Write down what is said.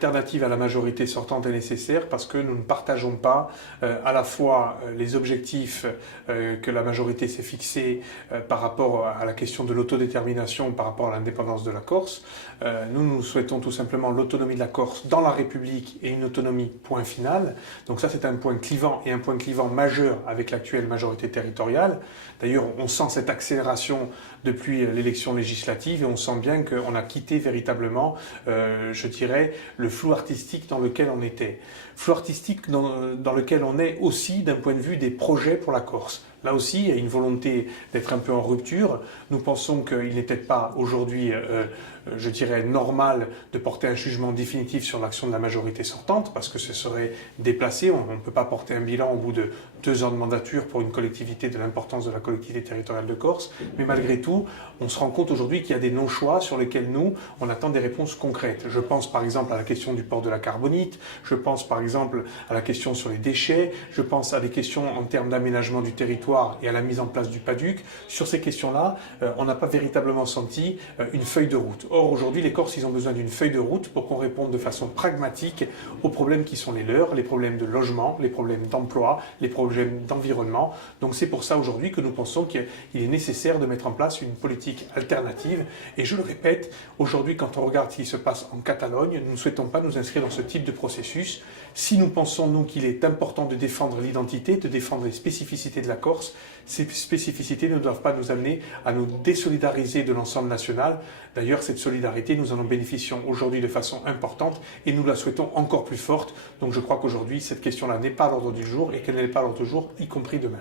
L'alternative à la majorité sortante est nécessaire parce que nous ne partageons pas à la fois les objectifs que la majorité s'est fixés par rapport à la question de l'autodétermination, par rapport à l'indépendance de la Corse. Nous souhaitons tout simplement l'autonomie de la Corse dans la République et une autonomie point final. Donc ça c'est un point clivant et un point clivant majeur avec l'actuelle majorité territoriale. D'ailleurs on sent cette accélération depuis l'élection législative et on sent bien qu'on a quitté véritablement, je dirais, le flou artistique dans lequel on était. Flou artistique dans lequel on est aussi d'un point de vue des projets pour la Corse. Là aussi, il y a une volonté d'être un peu en rupture. Nous pensons qu'il n'est peut-être pas aujourd'hui, je dirais, normal de porter un jugement définitif sur l'action de la majorité sortante, parce que ce serait déplacé. On ne peut pas porter un bilan au bout de 2 ans de mandature pour une collectivité de l'importance de la collectivité territoriale de Corse. Mais malgré tout, on se rend compte aujourd'hui qu'il y a des non-choix sur lesquels nous, on attend des réponses concrètes. Je pense par exemple à la question du port de la Carbonite, je pense par exemple à la question sur les déchets, je pense à des questions en termes d'aménagement du territoire et à la mise en place du PADUC. Sur ces questions-là, on n'a pas véritablement senti une feuille de route. Or, aujourd'hui, les Corses, ils ont besoin d'une feuille de route pour qu'on réponde de façon pragmatique aux problèmes qui sont les leurs, les problèmes de logement, les problèmes d'emploi, les problèmes d'environnement. Donc c'est pour ça aujourd'hui que nous pensons qu'il est nécessaire de mettre en place une politique alternative. Et je le répète, aujourd'hui, quand on regarde ce qui se passe en Catalogne, nous ne souhaitons pas nous inscrire dans ce type de processus. Si nous pensons, nous, qu'il est important de défendre l'identité, de défendre les spécificités de la Corse, ces spécificités ne doivent pas nous amener à nous désolidariser de l'ensemble national. D'ailleurs, cette solidarité, nous en bénéficions aujourd'hui de façon importante et nous la souhaitons encore plus forte. Donc je crois qu'aujourd'hui, cette question-là n'est pas à l'ordre du jour et qu'elle n'est pas à l'ordre du jour, y compris demain.